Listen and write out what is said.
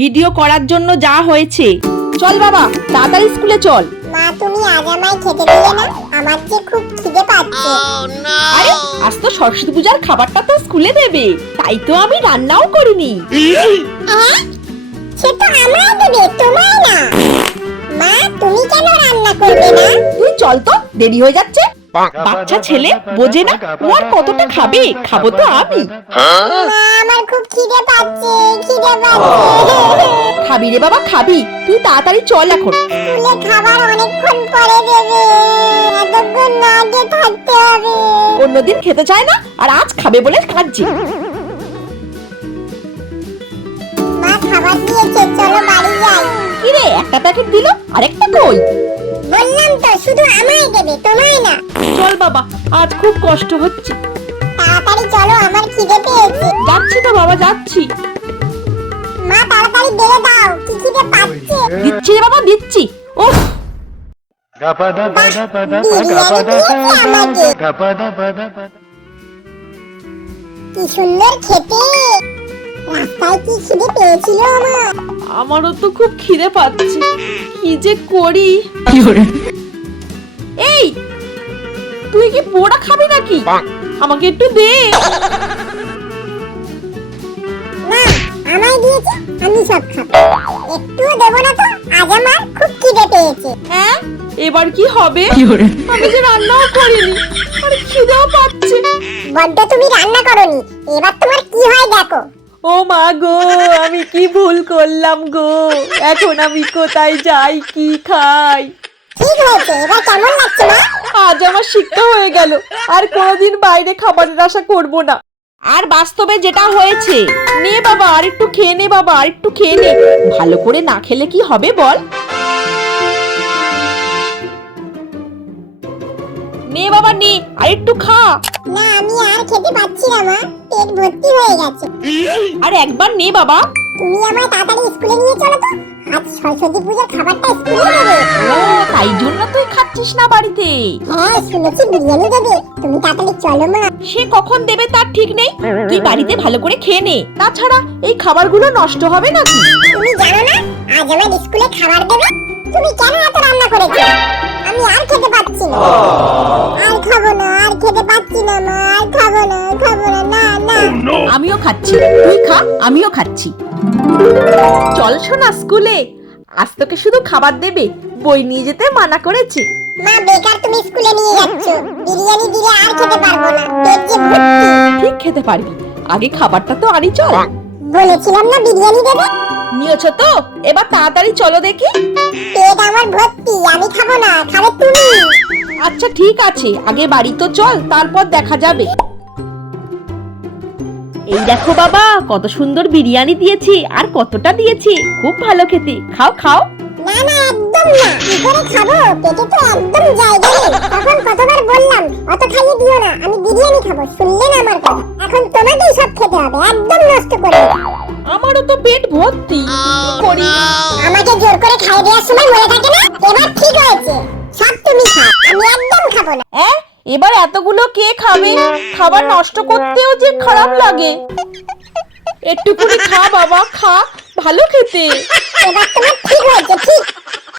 Video করার জন্য যা হয়েছে। চল বাবা তাড়াতাড়ি স্কুলে চল। মা তুমি আজ আমায় খেতে দিলে না? আমার যে খুব খিদে পাচ্ছে। আরে আজ তো সরস্বতী পূজার খাবারটা তো স্কুলে দেবে। তাই তো আমি রান্নাও করিনি। হ্যাঁ? সে তো আমায় দেবে তোমায় না। মা তুমি কেন রান্না করবে না? তুই চল তো দেরি হয়ে যাচ্ছে। বাচ্চা ছেলে বোঝে না ও আর কতটা খাবে? খাব তো আমি। মা আমার খুব খিদে পাচ্ছে খিদে পাচ্ছে। খাবি রে বাবা খাবি। তুই তাড়াতাড়ি চল এখন। স্কুলে খাবার অনেকক্ষণ পরে দেবে। এতক্ষণ না খেয়ে থাকতে হবে। অন্যদিন খেতে চায় না আর আজ খাবে বলে কাঁদছে মা খাবার দিয়েছে চলো বাড়ি যাই। কি রে একটা প্যাকেট দিল আরেকটা কই? বললাম তো শুধু আমায় দেবে তোমায় না। চল বাবা আজ খুব কষ্ট হচ্ছে। তাড়াতাড়ি চলো আমার খিদে পেয়েছে। যাচ্ছি তো বাবা যাচ্ছি। মা তাড়াতাড়ি বেড়ে দাও। কি খিদে পাচ্ছে? দিচ্ছি রে বাবা দিচ্ছি। pada কি সুন্দর খেতে। রাস্তায় কি খিদে পেয়েছিল আমার? আমারও তো খুব খিদে পাচ্ছে। কি যে করি? এই তুই কি পোড়া খাবি নাকি? আমাকে একটু দে। খুব খিদে পেয়েছে। হ্যাঁ? এবার কি হবে? আমি যে রান্নাও করিনি। আর খিদেও পাচ্ছে। বড্ড তুমি রান্না করনি এবার তোমার কি হয় দেখো। ও মা গো আমি কি ভুল করলাম গো? এখন আমি কোথায় যাই কি খাই? ঠিক হয়েছে এবার কেমন লাগছে মা? আজ আমার শিক্ষা হয়ে গেল আর কোনোদিন বাইরে খাবারের আশা করব না। আর বাস্তবে যেটা হয়েছে নে বাবা আর একটু খেয়ে নে বাবা আর একটু খেয়ে নে। ভালো করে না খেলে কি হবে বল? নে বাবা নে। আর একটু খা। না আমি আর খেতে পাচ্ছি না মা। পেট ভর্তি হয়ে গেছে। আর একবার নে বাবা। তুমি আমায় তাড়াতাড়ি স্কুলে নিয়ে চলো তো। আজ সরস্বতী পূজার খাবারটা স্কুলে দেবে। ও তাই জন্য তুই খাচ্ছিস না বাড়িতে। হ্যাঁ শুনেছি বিরিয়ানি দেবে। তুমি তাড়াতাড়ি চলো মা। সে কখন দেবে তার ঠিক নেই। তুই বাড়িতে ভালো করে খেয়ে নে। তাছাড়া এই খাবারগুলো নষ্ট হবে নাকি? তুমি জানো না আজ আমার স্কুলে খাবার দেবে। তুমি কেন এত রান্না করেছ আমি আর খেতে পাচ্ছি না। আর খাব না আর খেতে পাচ্ছি না মা আর খাব না খাব না না না। আমিও খাচ্ছি। তুই খা আমিও খাচ্ছি। চল শোনা স্কুলে। আজ তোকে শুধু খাবার দেবে। বই নিয়ে যেতে মানা করেছে। মা বেকার তুমি স্কুলে নিয়ে যাচ্ছ। বিরিয়ানি দিলে আর খেতে পারব না। পেট যে ভর্তি। ঠিক খেতে পারবি। আগে খাবারটা তো আনি চল। বলেছিলাম না বিরিয়ানি দেবে? নিয়েছ তো? এবার তাড়াতাড়ি চলো দেখি। পেট আমার ভর্তি আমি খাব না খাবে তুমি। আচ্ছা ঠিক আছে আগে বাড়ি তো চল তারপর দেখা যাবে। এই দেখো বাবা কত সুন্দর বিরিয়ানি দিয়েছি আর কতটা দিয়েছি খুব ভালো খেতে। খাও খাও। না না একদম না। কি করে খাব? পেটে তো একদম জায়গা নেই তখন কতবার বললাম অত খাইয়ে দিও না আমি বিরিয়ানি খাব শুনলে? একদম নষ্ট করে। আমারও তো পেট ভর্তি। করি? আমাকে জোর করে খাইয়ে দেওয়ার সময় মনে থাকে না? এবার ঠিক হয়েছে। সব তুমি খাও। আমি একদম খাব না। অ্যাঁ, এবার এতগুলো কে খাবে? খাবার নষ্ট করতেও যে খারাপ লাগে। একটু করে খা বাবা খা। ভালো খেতে। এবার তোমার ঠিক হয়েছে ঠিক।